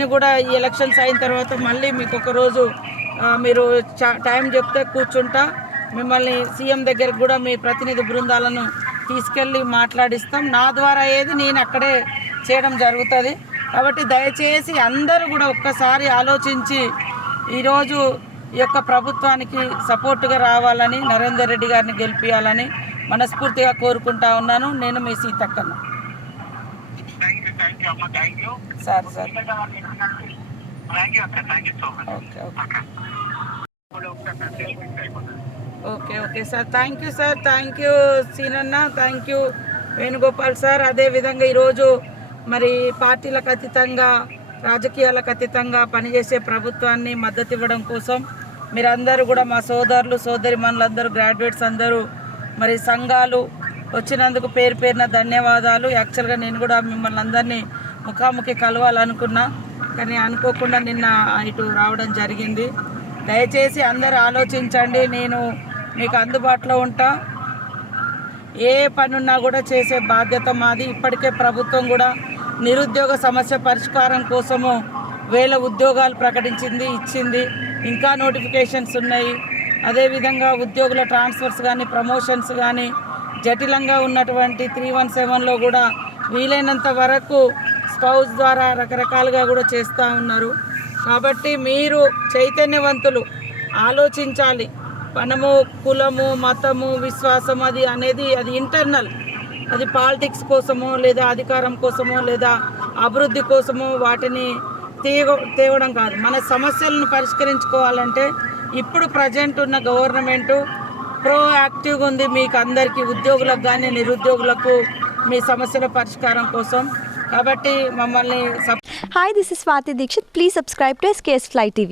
నేను కూడా ఈ ఎలక్షన్స్ అయిన తర్వాత మళ్ళీ మీకు ఒక రోజు మీరు టైం చెప్తే కూర్చుంటా, మిమ్మల్ని సీఎం దగ్గరకు కూడా మీ ప్రతినిధి బృందాలను తీసుకెళ్ళి మాట్లాడిస్తాం. నా ద్వారా ఏది నేను అక్కడే చేయడం జరుగుతుంది. కాబట్టి దయచేసి అందరూ కూడా ఒక్కసారి ఆలోచించి ఈరోజు ఈ యొక్క ప్రభుత్వానికి సపోర్టుగా రావాలని, నరేందర్ రెడ్డి గారిని గెలిపించాలని మనస్ఫూర్తిగా కోరుకుంటా ఉన్నాను. నేను మీ సీతక్కను. Sir okay sir, thank you sir, thank you సీనన్న, థ్యాంక్ యూ వేణుగోపాల్ సార్. అదేవిధంగా ఈరోజు మరి పార్టీలకు అతీతంగా, రాజకీయాలకు అతీతంగా పనిచేసే ప్రభుత్వాన్ని మద్దతు ఇవ్వడం కోసం మీరందరూ కూడా, మా సోదరులు సోదరిమణులందరూ, గ్రాడ్యుయేట్స్ అందరూ, మరి సంఘాలు వచ్చినందుకు పేరు పేరున ధన్యవాదాలు. యాక్చువల్గా నేను కూడా మిమ్మల్ని అందరినీ ముఖాముఖి కలవాలనుకున్నా, కానీ అనుకోకుండా నిన్న ఇటు రావడం జరిగింది. దయచేసి అందరూ ఆలోచించండి. నేను మీకు అందుబాటులో ఉంటా. ఏ పనున్నా కూడా చేసే బాధ్యత మాది. ఇప్పటికే ప్రభుత్వం కూడా నిరుద్యోగ సమస్య పరిష్కారం కోసము 1000 ఉద్యోగాలు ప్రకటించింది, ఇచ్చింది. ఇంకా నోటిఫికేషన్స్ ఉన్నాయి. అదేవిధంగా ఉద్యోగుల ట్రాన్స్ఫర్స్ కానీ, ప్రమోషన్స్ కానీ, జటిలంగా ఉన్నటువంటి 317లో కూడా వీలైనంత వరకు స్పౌస్ ద్వారా రకరకాలుగా కూడా చేస్తూ ఉన్నారు. కాబట్టి మీరు చైతన్యవంతులు, ఆలోచించాలి. మనము కులము, మతము, విశ్వాసం అది ఇంటర్నల్. అది పాలిటిక్స్ కోసమో లేదా అధికారం కోసమో లేదా అభివృద్ధి కోసమో వాటిని తేవడం కాదు. మన సమస్యలను పరిష్కరించుకోవాలంటే ఇప్పుడు ప్రజెంట్ ఉన్న గవర్నమెంటు ప్రోయాక్టివ్గా ఉంది. మీకు అందరికీ, ఉద్యోగులకు కానీ నిరుద్యోగులకు, మీ సమస్యల పరిష్కారం కోసం. కాబట్టి మమ్మల్ని Hi, this is Swati Dikshit. Please subscribe to SKS Fly TV.